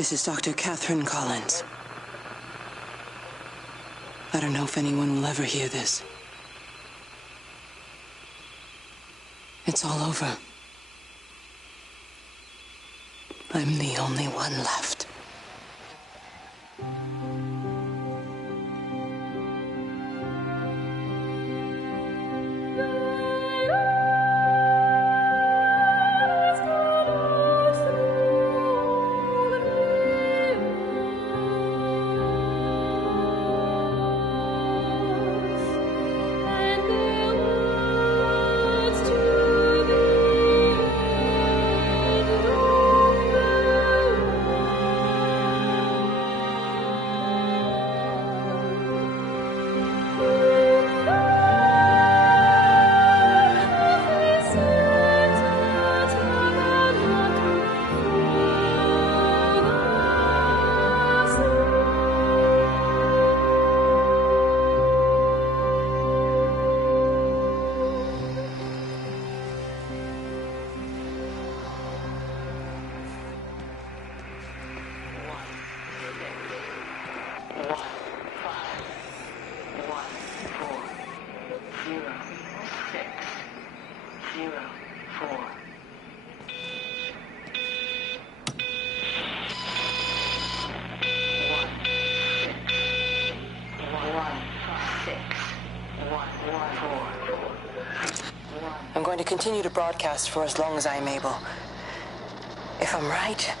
This is Dr. Catherine Collins. I don't know if anyone will ever hear this. It's all over. I'm the only one left. I'm going to continue to broadcast for as long as I'm able. If I'm right,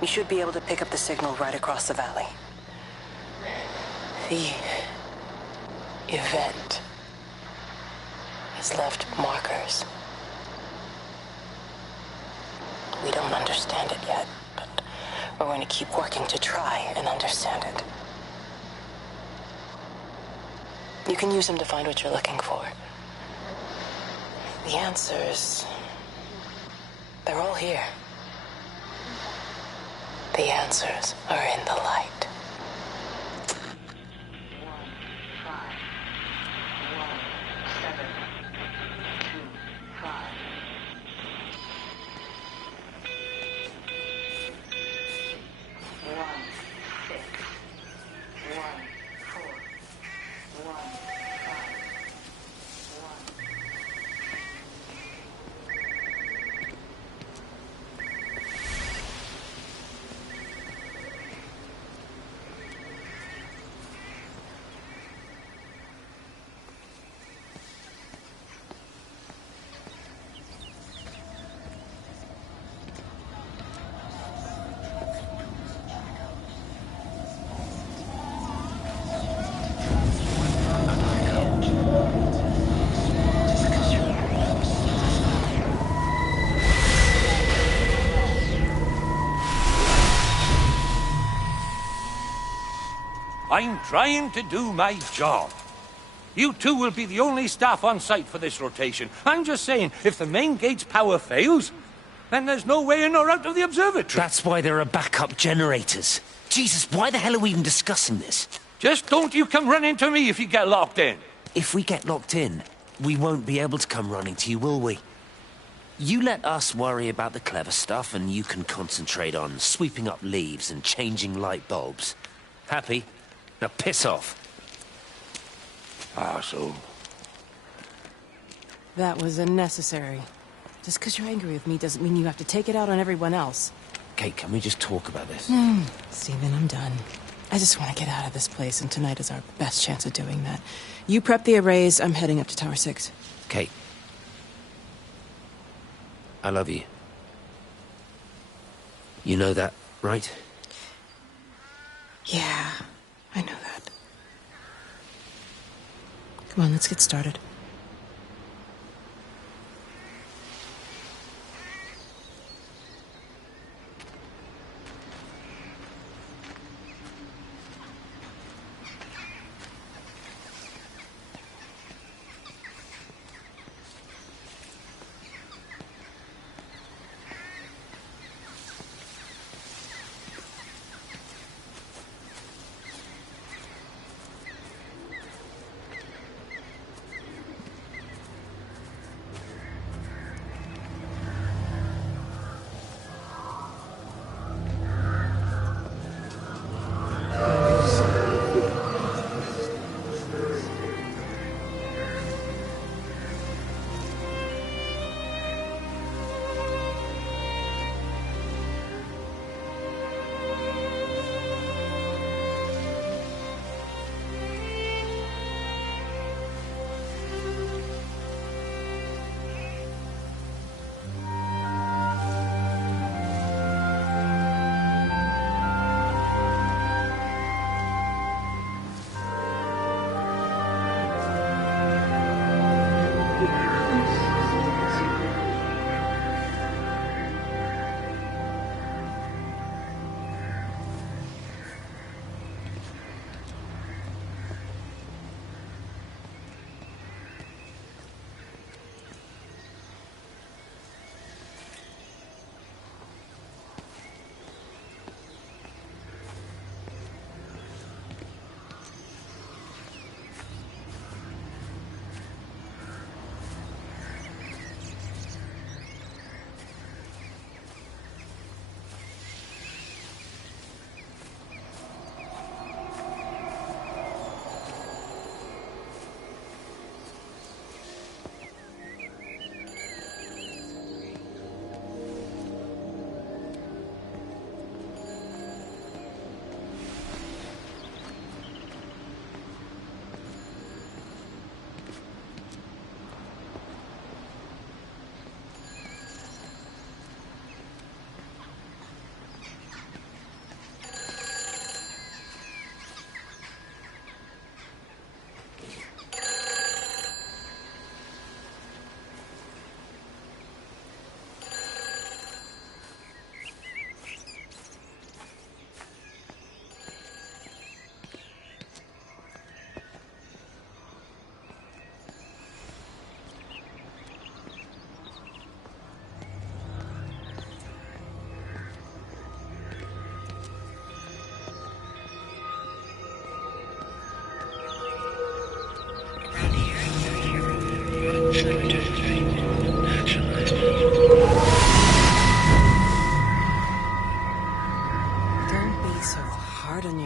we should be able to pick up the signal right across the valley. The event has left markers. We don't understand it yet, but we're going to keep working to try and understand it. You can use them to find what you're looking for. The answers, they're all here. The answers are in the light. I'm trying to do my job. You two will be the only staff on site for this rotation. I'm just saying, if the main gate's power fails, then there's no way in or out of the observatory. That's why there are backup generators. Jesus, why the hell are we even discussing this? Just don't you come running to me if you get locked in. If we get locked in, we won't be able to come running to you, will we? You let us worry about the clever stuff, and you can concentrate on sweeping up leaves and changing light bulbs. Happy? Now piss off. Arsehole. That was unnecessary. Just because you're angry with me doesn't mean you have to take it out on everyone else. Kate, can we just talk about this? Steven, I'm done. I just want to get out of this place, and tonight is our best chance of doing that. You prep the arrays, I'm heading up to Tower 6. Kate. I love you. You know that, right? Yeah, I know that. Come on, let's get started.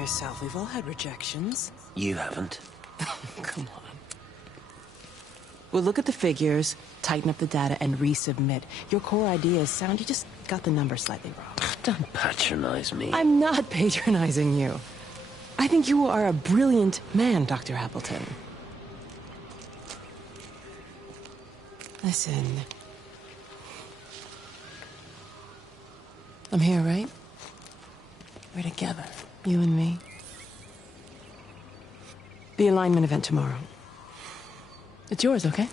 yourself. We've all had rejections. You haven't. Come on. We'll look at the figures, tighten up the data, and resubmit. Your core idea is sound, you just got the number slightly wrong. Don't patronize me. I'm not patronizing you. I think you are a brilliant man, Dr. Appleton. Listen. I'm here, right? We're together, you and me. The alignment event tomorrow. It's yours, okay?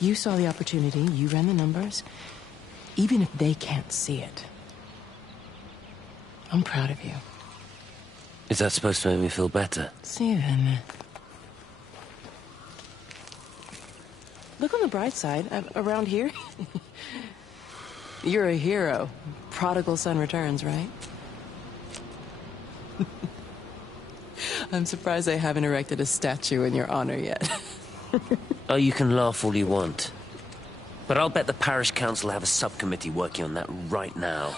You saw the opportunity, you ran the numbers. Even if they can't see it, I'm proud of you. Is that supposed to make me feel better? Steven. Look on the bright side. Around here, you're a hero. Prodigal son returns, right? I'm surprised I haven't erected a statue in your honor yet. Oh, you can laugh all you want. But I'll bet the parish council have a subcommittee working on that right now.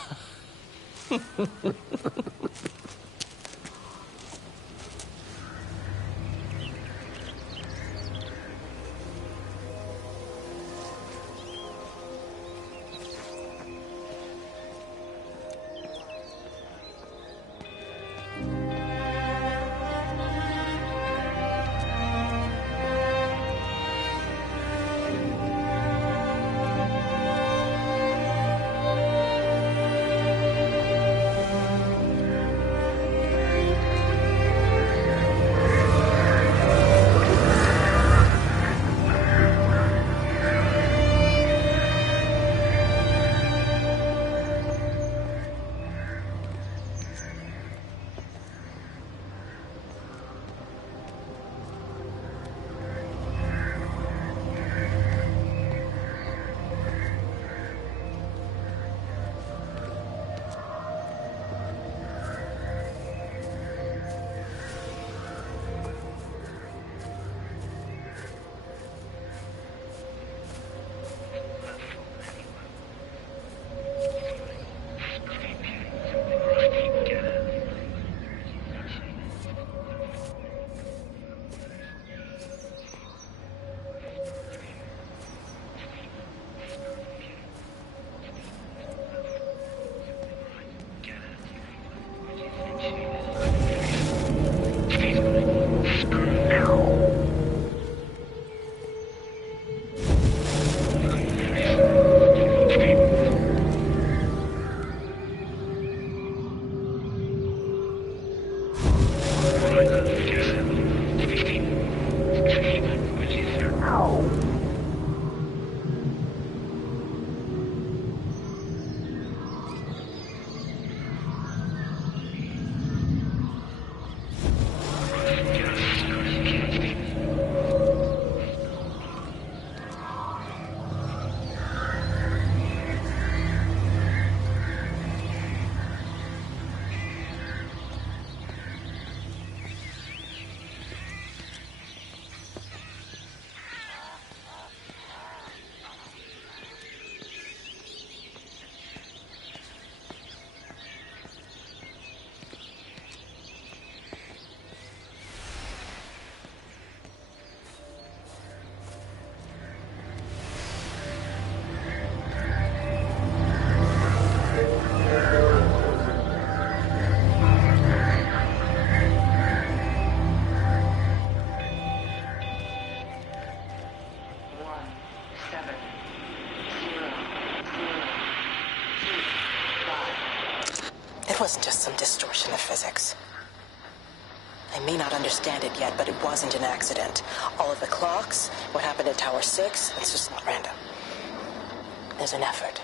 It wasn't just some distortion of physics. I may not understand it yet, but it wasn't an accident. All of the clocks, what happened at Tower 6, it's just not random. There's an effort.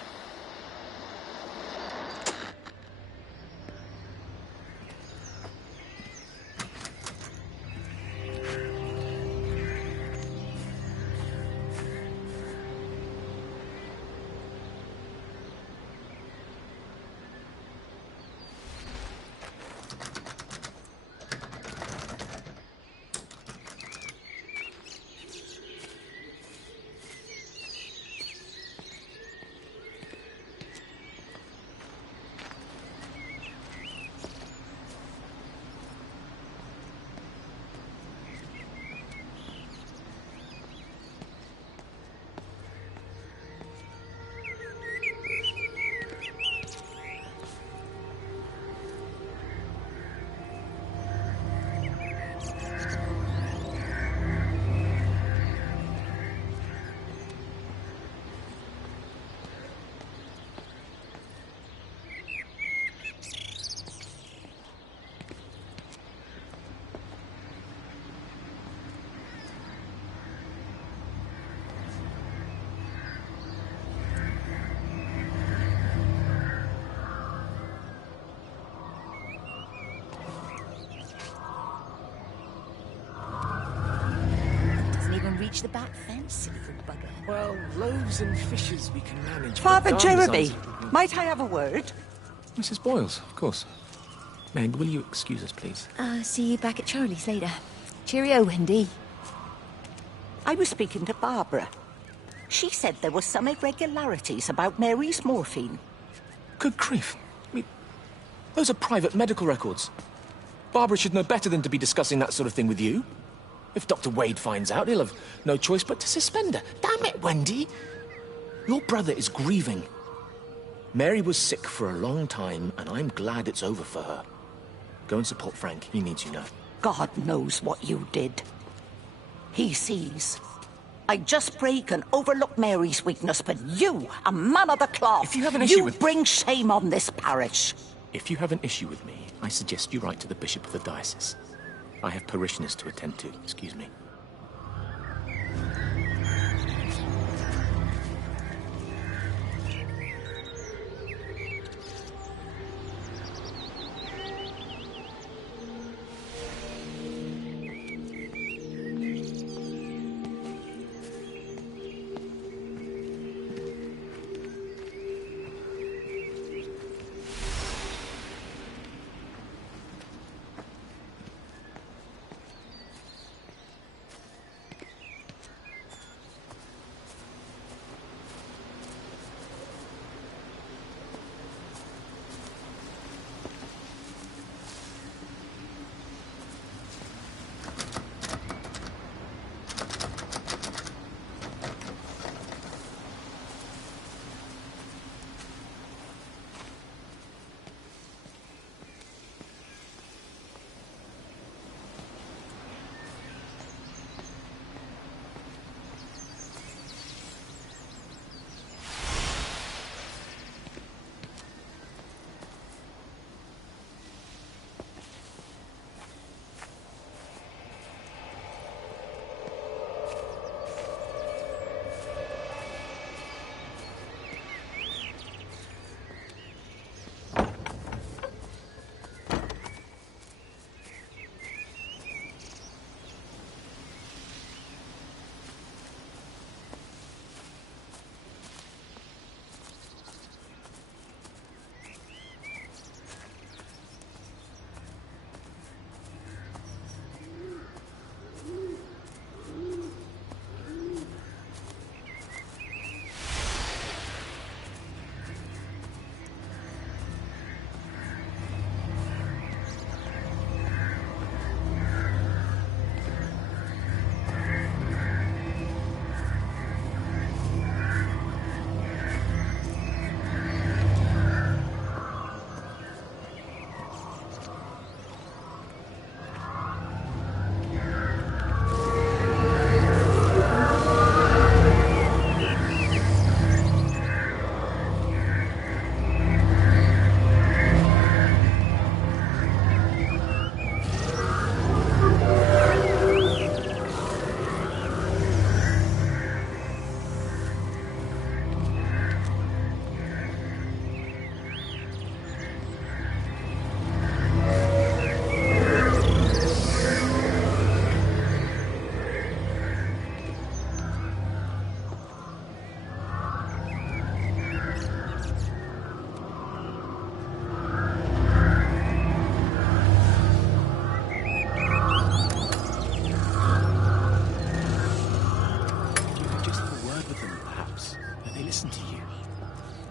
reach the back fence, little bugger? Well, loaves and fishes we can manage. Father but garden Jeremy, designs- might I have a word? Mrs. Boyles, of course. Meg, will you excuse us, please? See you back at Charlie's later. Cheerio, Wendy. I was speaking to Barbara. She said there were some irregularities about Mary's morphine. Good grief. I mean, those are private medical records. Barbara should know better than to be discussing that sort of thing with you. If Dr. Wade finds out, he'll have no choice but to suspend her. Damn it, Wendy! Your brother is grieving. Mary was sick for a long time, and I'm glad it's over for her. Go and support Frank. He needs you now. God knows what you did. He sees. I just break and overlook Mary's weakness, but you, a man of the cloth, If you have an issue you with- bring shame on this parish. If you have an issue with me, I suggest you write to the Bishop of the Diocese. I have parishioners to attend to. Excuse me.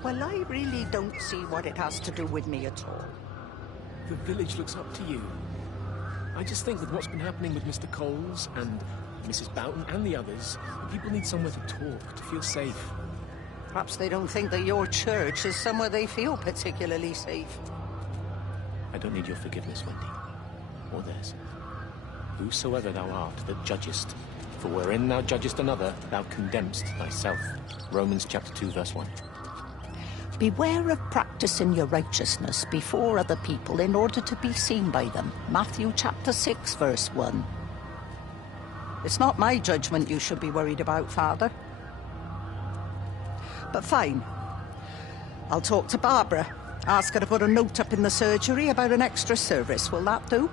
Well, I really don't see what it has to do with me at all. The village looks up to you. I just think with what's been happening with Mr. Coles and Mrs. Boughton and the others, people need somewhere to talk, to feel safe. Perhaps they don't think that your church is somewhere they feel particularly safe. I don't need your forgiveness, Wendy, or theirs. Whosoever thou art that judgest, for wherein thou judgest another, thou condemnest thyself. Romans chapter 2, verse 1. Beware of practicing your righteousness before other people in order to be seen by them. Matthew chapter 6, verse 1. It's not my judgment you should be worried about, Father. But fine. I'll talk to Barbara. Ask her to put a note up in the surgery about an extra service. Will that do?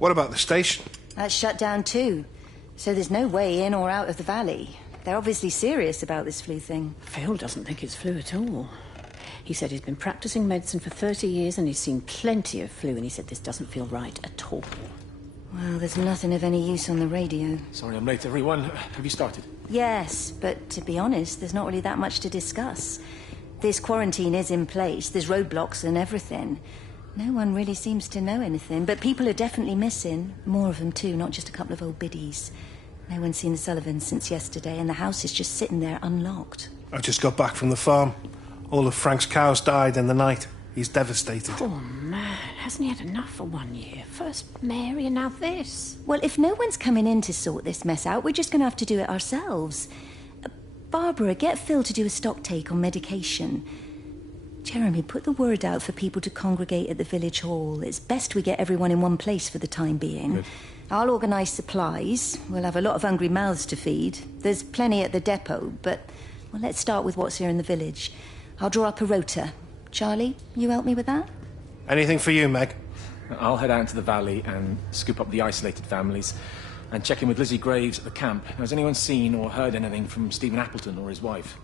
What about the station? That's shut down too. So there's no way in or out of the valley. They're obviously serious about this flu thing. Phil doesn't think it's flu at all. He said he's been practicing medicine for 30 years and he's seen plenty of flu, and he said this doesn't feel right at all. Well, there's nothing of any use on the radio. Sorry I'm late, everyone. Have you started? Yes, but to be honest, there's not really that much to discuss. This quarantine is in place, there's roadblocks and everything. No one really seems to know anything, but people are definitely missing. More of them too, not just a couple of old biddies. No one's seen the Sullivans since yesterday, and the house is just sitting there unlocked. I just got back from the farm. All of Frank's cows died in the night. He's devastated. Poor man, hasn't he had enough for 1 year? First Mary and now this. Well, if no one's coming in to sort this mess out, we're just going to have to do it ourselves. Barbara, get Phil to do a stock take on medication. Jeremy, put the word out for people to congregate at the village hall. It's best we get everyone in one place for the time being. Good. I'll organise supplies. We'll have a lot of hungry mouths to feed. There's plenty at the depot, but well, let's start with what's here in the village. I'll draw up a rota. Charlie, you help me with that? Anything for you, Meg? I'll head out into the valley and scoop up the isolated families and check in with Lizzie Graves at the camp. Has anyone seen or heard anything from Stephen Appleton or his wife?